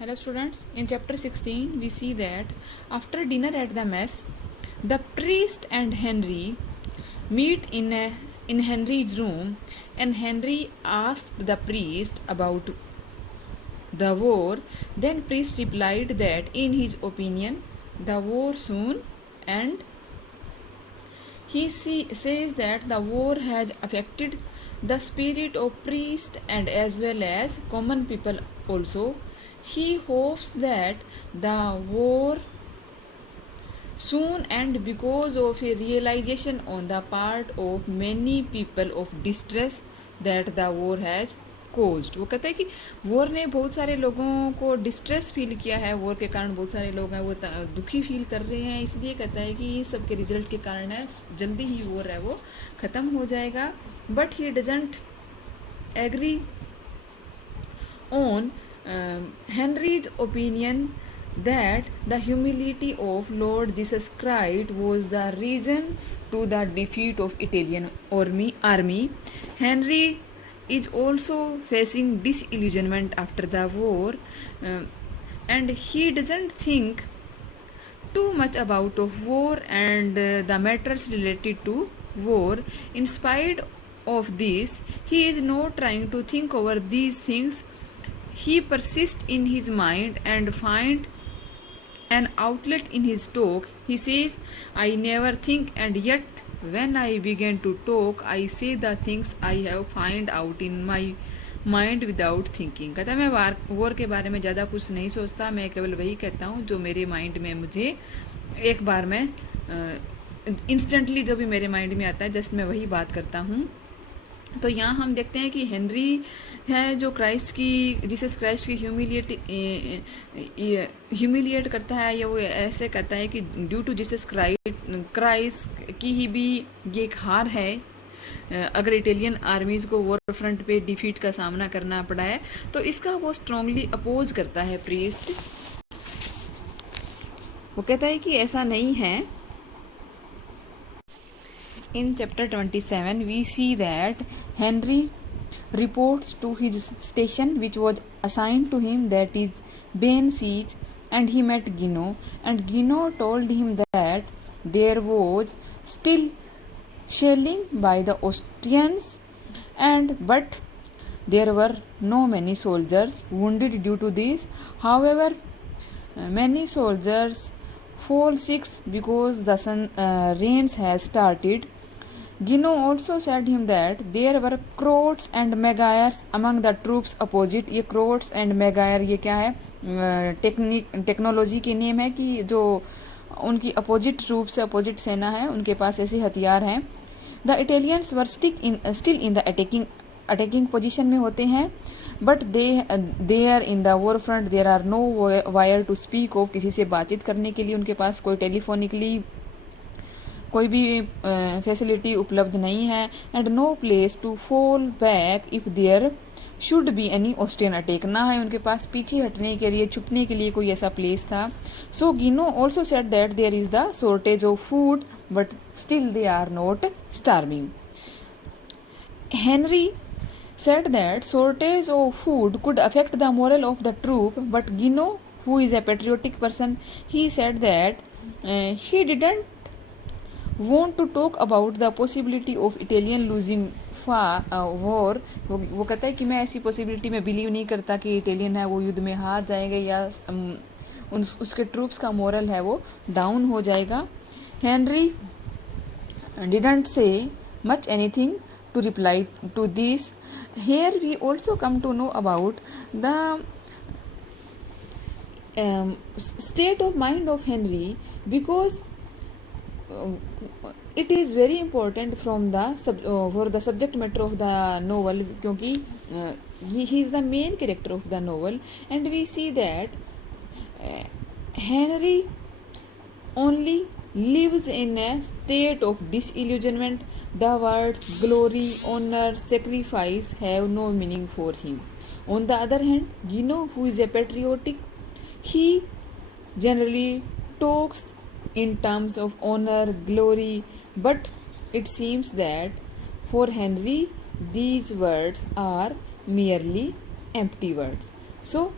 Hello students, in chapter 16 we see that after dinner at the mess, the priest and Henry meet in Henry's room, and Henry asked the priest about the war. Then priest replied that in his opinion the war soon end. Says that the war has affected the spirit of priests and as well as common people also. He hopes that the war soon end because of a realization on the part of many people of distress that the war has caused. वो कहता है कि war ने बहुत सारे लोगों को distress feel किया है, वॉर के कारण बहुत सारे लोग हैं वो दुखी फील कर रहे हैं, इसलिए कहता है कि ये सब के रिजल्ट के कारण है जल्दी ही वॉर है वो ख़त्म हो जाएगा. But he doesn't agree on Henry's opinion that the humility of Lord Jesus Christ was the reason to the defeat of Italian army. Henry is also facing disillusionment after the war, and he doesn't think too much about of war and the matters related to war. In spite of this, he is not trying to think over these things. He persists in his mind and finds an outlet in his talk. He says, I never think, and yet when I begin to talk, I say the things I have find out in my mind without thinking. कहता है मैं war के बारे में ज़्यादा कुछ नहीं सोचता, मैं केवल वही कहता हूँ जो मेरे माइंड में मुझे एक बार में इंस्टेंटली जो भी मेरे माइंड में आता है जस्ट मैं वही बात करता हूँ. तो यहाँ हम देखते हैं कि हेनरी है जो जीसस क्राइस्ट की ह्यूमिलिएट करता है, या वो ऐसे कहता है कि ड्यू टू जीसस क्राइस्ट की ही भी ये एक हार है. अगर इटालियन आर्मीज को वॉर फ्रंट पे डिफीट का सामना करना पड़ा है तो इसका वो स्ट्रांगली अपोज करता है प्रीस्ट. वो कहता है कि ऐसा नहीं है. In chapter 27 we see that Henry reports to his station which was assigned to him, that is Bain siege, and he met Gino, and Gino told him that there was still shelling by the Austrians, but there were no many soldiers wounded due to this. However, many soldiers fall sick because the rains has started. Gino also said him that there were Croats and Magyars among the troops opposite. ये Croats and Magyar ये क्या है, technology के name है कि जो उनकी opposite troops है, अपोजिट सेना है, उनके पास ऐसे हथियार हैं. The Italians were still in the attacking position में होते हैं, but they are in the war front. There are no wire to speak of. किसी से बातचीत करने के लिए उनके पास कोई टेलीफोनिकली कोई भी फैसिलिटी उपलब्ध नहीं है. And no place to fall back if there should be any Austrian attack. ना है उनके पास पीछे हटने के लिए, छुपने के लिए कोई ऐसा प्लेस था. So Gino also said that there is the shortage of food but still they are not starving. Henry said that shortage of food could affect the morale of the troop, but Gino, who is a patriotic person, he said that he didn't want to talk about the possibility of Italian losing war. वो कहता है कि मैं ऐसी possibility में believe नहीं करता कि इटालियन है वो युद्ध में हार जाएंगे या उसके ट्रूप्स का मोरल है वो डाउन हो जाएगा. Henry didn't say much anything to reply to this. Here we also come to know about the state of mind of Henry, because it is very important from the for the subject matter of the novel, क्योंकि he is the main character of the novel, and we see that Henry only lives in a state of disillusionment. The words glory, honor, sacrifice have no meaning for him. On the other hand, Gino, who is a patriotic, he generally talks in terms of honor, glory, but it seems that for Henry these words are merely empty words. So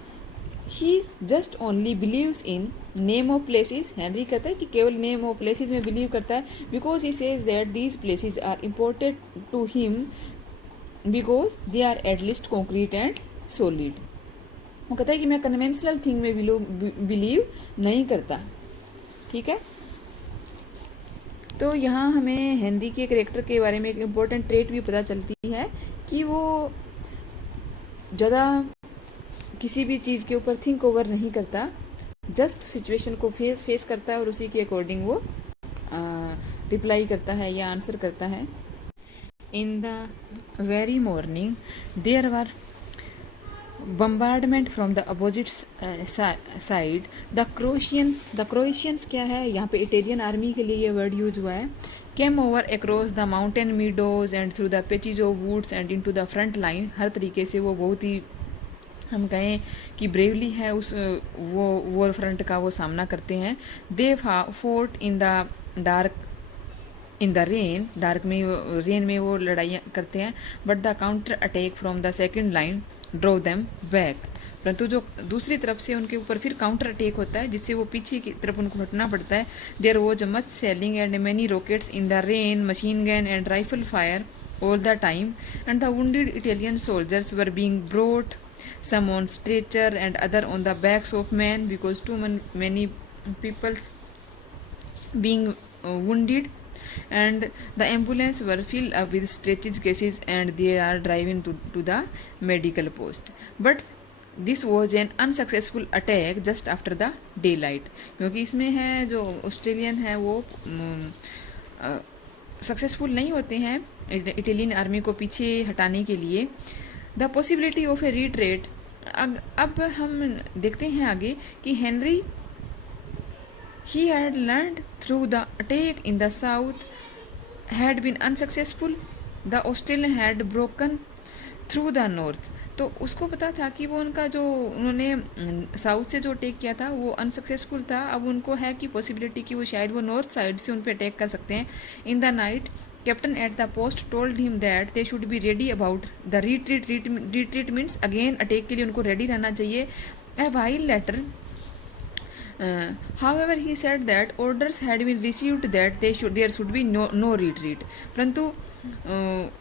he just only believes in name of places. Henry कहता है कि केवल name of places में believe करता है, because he says that these places are important to him because they are at least concrete and solid. वो कहता है कि मैं कन्वेंशनल थिंग में बिलीव नहीं करता। ठीक है, तो यहाँ हमें हेनरी के कैरेक्टर के बारे में एक इम्पोर्टेंट ट्रेट भी पता चलती है कि वो ज़्यादा किसी भी चीज़ के ऊपर थिंक ओवर नहीं करता, जस्ट सिचुएशन को फेस करता है और उसी के अकॉर्डिंग वो रिप्लाई करता है या आंसर करता है। In the very morning there were bombardment from the opposite side. The Croatians क्या है यहाँ पे, इटालियन आर्मी के लिए ये वर्ड यूज हुआ है। Came over across the mountain meadows and through the patches of woods and into the front line. हर तरीके से वो बहुत ही, हम कहें कि ब्रेवली है, उस वो वॉर फ्रंट का वो सामना करते हैं। They fought in the dark in the rain, dark में रेन में वो लड़ाइयाँ करते हैं। But the counter attack from the second line drove them back. परंतु जो दूसरी तरफ से उनके ऊपर फिर काउंटर अटैक होता है जिससे वो पीछे की तरफ उनको हटना पड़ता है। There was much shelling and many rockets in the rain, machine gun and rifle fire all the time and the wounded Italian soldiers were being brought, some on stretcher and other on the backs of men because too many people being wounded, and the ambulance were filled up with stretches cases and they are driving to the medical post. But this was an unsuccessful attack just after the daylight, क्योंकि इसमें है जो Australian है वो successful नहीं होते हैं Italian army को पीछे हटाने के लिए। The possibility of A retreat. अब हम देखते हैं आगे कि Henry he had learned through the attack in the south had been unsuccessful, the Australian had broken through the north। तो उसको पता था कि वो उनका जो उन्होंने साउथ से जो अटैक किया था वो अनसक्सेसफुल था। अब उनको है कि पॉसिबिलिटी कि वो शायद वो नॉर्थ साइड से उन पर अटैक कर सकते हैं। In the night captain at the post told him that they should be ready about the retreat means again attack के लिए उनको रेडी रहना चाहिए। A while later however he said that orders had been received that there should be no retreat। परंतु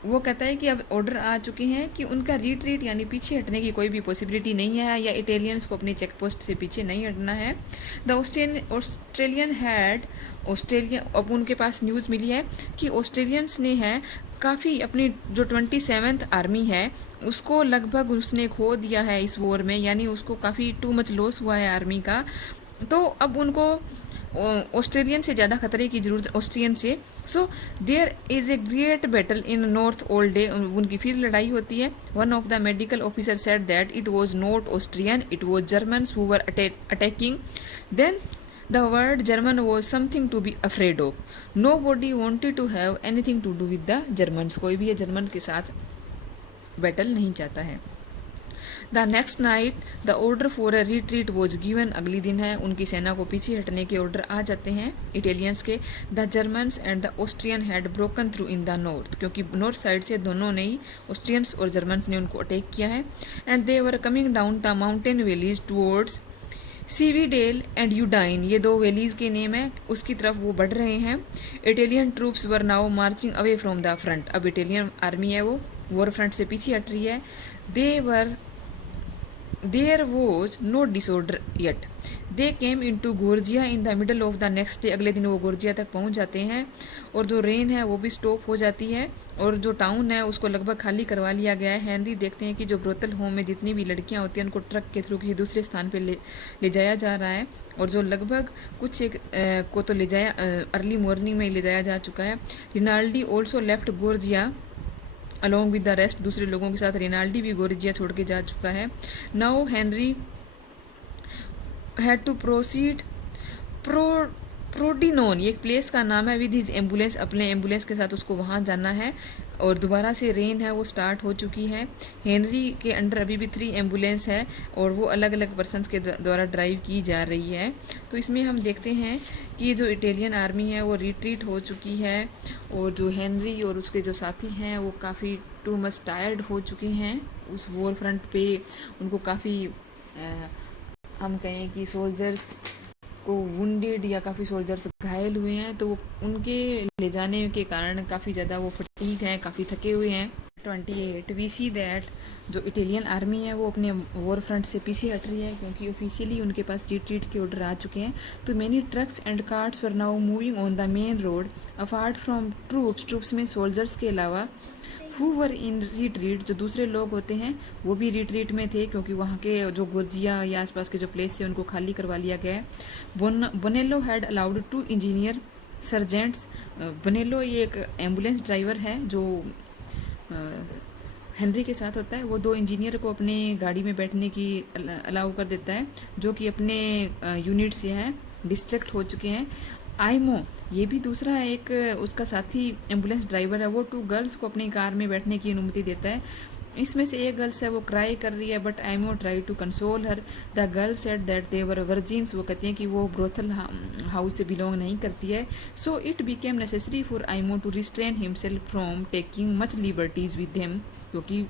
वो कहता है कि अब ऑर्डर आ चुके हैं कि उनका रिट्रीट यानी पीछे हटने की कोई भी पॉसिबिलिटी नहीं है या इटालियंस को अपनी चेक पोस्ट से पीछे नहीं हटना है। द ऑस्ट्रेलियन अब उनके पास न्यूज़ मिली है कि ऑस्ट्रेलियंस ने है काफ़ी अपनी जो 27th आर्मी है उसको लगभग उसने खो दिया है इस वॉर में, यानी उसको काफ़ी टू मच लॉस हुआ है आर्मी का। तो अब उनको ऑस्ट्रेलियन से ज़्यादा खतरे की जरूरत ऑस्ट्रियन से। So there is a great battle in north all day. उनकी फिर लड़ाई होती है। One of the medical officer said that it was not Austrian, it was Germans who were attacking. Then the word German was something to be afraid of. Nobody wanted to have anything to do with the Germans. कोई भी German के साथ battle नहीं चाहता है। The next night the order for a retreat was given. अगली दिन है उनकी सेना को पीछे हटने के ऑर्डर आ जाते हैं इटालियंस के। The Germans and the Austrian had broken through in the north, क्योंकि नॉर्थ साइड से दोनों ने ही ऑस्ट्रियंस और जर्मन्स ने उनको अटैक किया है। And they were coming down the mountain valleys towards Cividale and Udine. ये दो वैलीज के नेम है, उसकी तरफ वो बढ़ रहे हैं। Italian troops were now marching away from the front. अब इटालियन आर्मी है वो वॉर फ्रंट से पीछे हट रही है। There was no disorder yet. They came into गोर्जिया in the middle of the next day। अगले दिन वो गोर्जिया तक पहुंच जाते हैं और जो रेन है वो भी स्टॉप हो जाती है और जो टाउन है उसको लगभग खाली करवा लिया गया है। हेनरी देखते हैं कि जो ब्रोथल होम में जितनी भी लड़कियां होती हैं उनको ट्रक के थ्रू किसी दूसरे स्थान पे ले जाया जा रहा है और जो लगभग कुछ एक को तो ले जाया अर्ली मॉर्निंग में ले जाया जा चुका है। Rinaldi also left Gorizia along with the rest. दूसरे लोगों के साथ रिनाल्डी भी गोर्जिया छोड़ के जा चुका है। Now Henry had to proceed Pordenone, ये एक प्लेस का नाम है, विद हिज एम्बुलेंस। अपने एम्बुलेंस के साथ उसको वहाँ जाना है और दोबारा से रेन है वो स्टार्ट हो चुकी है। हेनरी के अंडर अभी भी 3 एम्बुलेंस है और वो अलग अलग पर्सनस के द्वारा ड्राइव की जा रही है। तो इसमें हम देखते हैं कि जो इटालियन आर्मी है वो रिट्रीट हो चुकी है और जो हेनरी और उसके जो साथी हैं वो काफ़ी टू मच टायर्ड हो चुके हैं उस वॉर फ्रंट पे। उनको काफ़ी हम कहें कि सोल्जर्स को वुंडेड या काफ़ी सोल्जर्स घायल हुए हैं, तो उनके ले जाने के कारण काफ़ी ज़्यादा वो फटीग हैं, काफ़ी थके हुए हैं। 28 वी सी दैट जो इटालियन आर्मी है वो अपने वॉर फ्रंट से पीछे हट रही है, क्योंकि ऑफिशियली उनके पास रिट्रीट के ऑर्डर आ चुके हैं। तो many trucks and carts were now moving on the main road apart from troops में सोल्जर्स के अलावा हु वर इन रिट्रीट, जो दूसरे लोग होते हैं वो भी रिट्रीट में थे, क्योंकि वहाँ के जो गुर्जिया या आसपास के जो प्लेस थे उनको खाली करवा लिया गया है। बोनेलो हैड अलाउड 2 इंजीनियर सर्जेंट्स। बोनेलो ये एक एम्बुलेंस ड्राइवर है जो हेनरी के साथ होता है। वो 2 इंजीनियर को अपने गाड़ी में बैठने की अलाउ कर देता है, जो कि अपने यूनिट से हैं, डिस्ट्रैक्ट हो चुके हैं। आइमो ये भी दूसरा एक उसका साथी एम्बुलेंस ड्राइवर है, वो 2 गर्ल्स को अपनी कार में बैठने की अनुमति देता है। इसमें से एक गर्ल्स है वो क्राई कर रही है, but Aymo try to console her. The girl said that they were virgins, वो कहती हैं कि वो ब्रोथल हाउस से बिलोंग नहीं करती है। So it became necessary for Aymo to restrain himself from taking much liberties with him, क्योंकि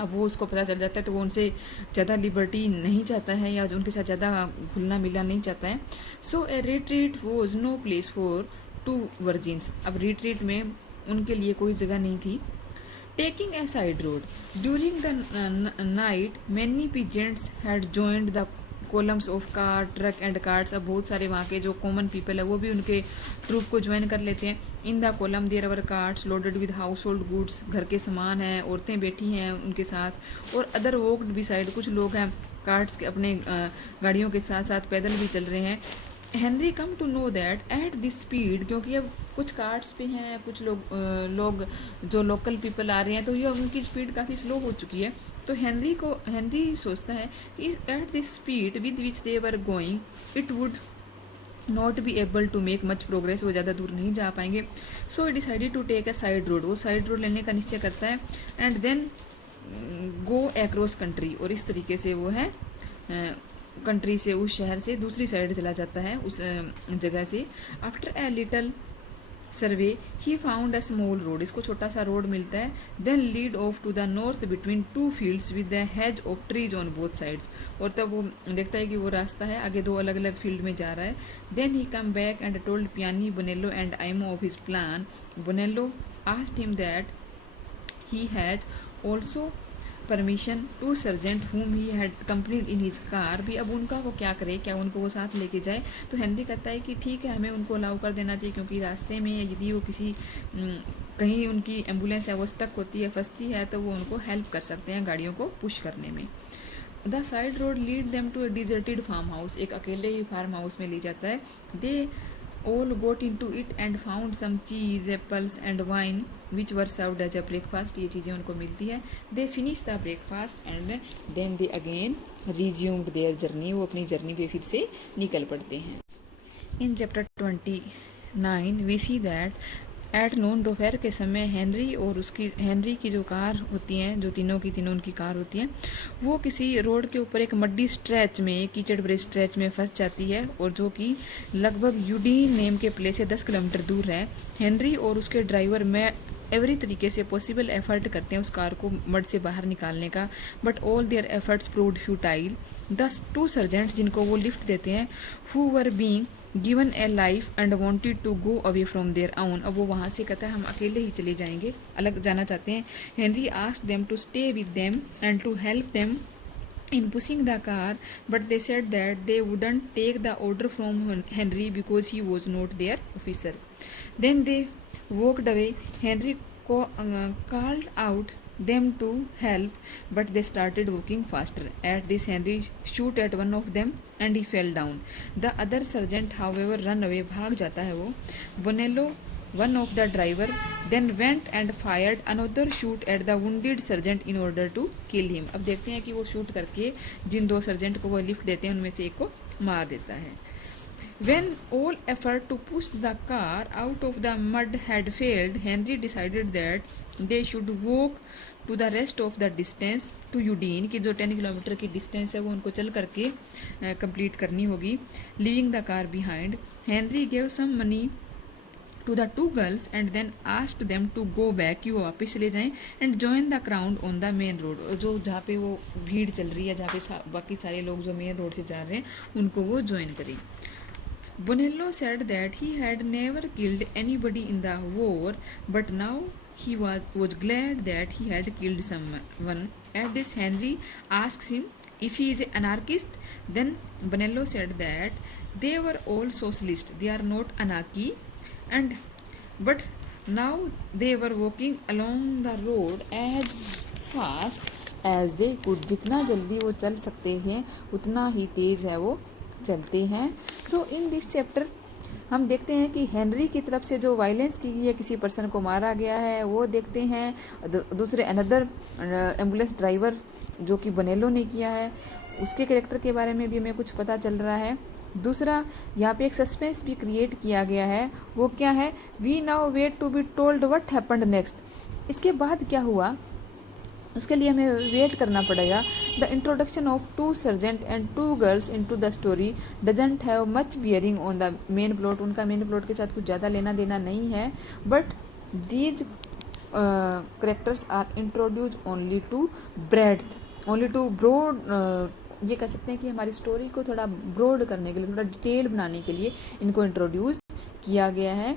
अब वो उसको पता चल जाता है तो वो उनसे ज़्यादा लिबर्टी नहीं चाहता है या उनके साथ ज़्यादा घुलना मिलना नहीं चाहता है। So a retreat was no place for 2 virgins, अब रिट्रीट में उनके लिए कोई जगह नहीं थी। Taking a side road. During the night, many peasants had joined the columns of car, truck and carts. अब बहुत सारे वहाँ के जो कॉमन पीपल है वो भी उनके ट्रूप को ज्वाइन कर लेते हैं। In the column there were carts loaded with household goods, घर के सामान हैं, औरतें बैठी हैं उनके साथ, और अदर वॉक्ड बिसाइड, कुछ लोग हैं कार्ट्स के अपने गाड़ियों के साथ साथ पैदल भी चल रहे हैं। Henry come to know that at this speed, क्योंकि अब कुछ कार्ट्स पे हैं, कुछ लोग जो लोकल पीपल आ रहे हैं, तो ये उनकी स्पीड काफ़ी स्लो हो चुकी है। तो हेनरी सोचता है कि at this speed with which they were going it would not be able to make much progress, वो ज़्यादा दूर नहीं जा पाएंगे। So decided to take a side road, वो साइड रोड लेने का निश्चय करता है। And then go across country, और इस तरीके से वो है कंट्री से, उस शहर से दूसरी साइड चला जाता है उस जगह से। After a little survey he found a small road, इसको छोटा सा रोड मिलता है। Then lead off to the north between 2 fields with the hedge of trees on both sides, और तब वो देखता है कि वो रास्ता है आगे 2 अलग अलग फील्ड में जा रहा है। Then he came back and told Piani Bonello and Aymo of his plan. Bonello asked him that he has also permission to sergeant whom he had accompanied in his car, भी अब उनका वो क्या करे, क्या उनको वो साथ लेके जाए। तो हेनरी कहता है कि ठीक है, हमें उनको अलाउ कर देना चाहिए, क्योंकि रास्ते में यदि वो किसी कहीं उनकी एम्बुलेंस है वो स्टक होती है, फंसती है, तो वो उनको हेल्प कर सकते हैं गाड़ियों को पुश करने में। The side road lead them to a deserted farm house, एक अकेले ही फार्म हाउस में ले जाता है। दे all got into it and found some cheese, apples and wine which were served as a breakfast, ये चीज़ें उनको मिलती है। They finished the breakfast and then they again resumed their journey, वो अपनी जर्नी पे फिर से निकल पड़ते हैं। In chapter 29 we see that at noon, दोपहर के समय हेनरी की जो कार होती हैं, जो तीनों उनकी कार होती हैं, वो किसी रोड के ऊपर एक मड्डी स्ट्रेच में, कीचड़ भरे स्ट्रेच में फंस जाती है, और जो कि लगभग यूडीन नेम के प्लेस से 10 किलोमीटर दूर है। हेनरी और उसके ड्राइवर में एवरी तरीके से पॉसिबल एफर्ट करते हैं उस कार को मड से बाहर निकालने का, but all their efforts proved futile. The 2 sergeants जिनको वो लिफ्ट देते हैं, who were being given a life and wanted to go away from their own, अब वो वहाँ से कहता है हम अकेले ही चले जाएंगे, अलग जाना चाहते हैं। Henry asked them to stay with them and to help them in pushing the car, but they said that they wouldn't take the order from Henry because he was not their officer. Then they walked away. Henry called out them to help, but they started walking faster. At this, Henry shot at one of them and he fell down. The other sergeant, however, ran away, भाग जाता है वो। Bonello, one of the driver, then went and fired another shoot at the wounded sergeant in order to kill him. अब देखते हैं कि वो shoot करके जिन 2 सर्जेंट को वो लिफ्ट देते हैं उनमें से एक को मार देता है। When all effort to push the car out of the mud had failed, Henry decided that they should walk to the rest of the distance to Udine, कि जो 10 किलोमीटर की डिस्टेंस है वो उनको चल करके कंप्लीट करनी होगी, leaving the car behind. Henry gave some money to the two girls and then asked them to go back, कि वो वापस चले जाएं, and join the crowd on the main road, जो जहाँ पे वो भीड़ चल रही है, जहाँ पे बाकी सारे लोग जो मेन रोड से जा रहे हैं उनको वो ज्वाइन करें. Bonello said that he had never killed anybody in the war, but now he was glad that he had killed someone. At this, Henry asks him if he is an anarchist. Then Bonello said that they were all socialists, they are not anarchy, and but now they were walking along the road as fast as they could. जितना जल्दी वो चल सकते हैं उतना ही तेज है वो चलते हैं. सो इन दिस चैप्टर हम देखते हैं कि हेनरी की तरफ से जो वायलेंस की गई है, किसी पर्सन को मारा गया है, वो देखते हैं. दूसरे अनदर एम्बुलेंस ड्राइवर जो कि बनेलो ने किया है, उसके कैरेक्टर के बारे में भी हमें कुछ पता चल रहा है. दूसरा यहाँ पे एक सस्पेंस भी क्रिएट किया गया है. वो क्या है? We now wait to be told what happened next. इसके बाद क्या हुआ उसके लिए हमें वेट करना पड़ेगा. The introduction of two sergeant and two girls into the story doesn't have much bearing on the main plot. उनका मेन प्लॉट के साथ कुछ ज़्यादा लेना देना नहीं है. But these characters are introduce only to breadth, only to broad. ये कह सकते हैं कि हमारी स्टोरी को थोड़ा ब्रॉड करने के लिए, थोड़ा डिटेल बनाने के लिए इनको इंट्रोड्यूस किया गया है.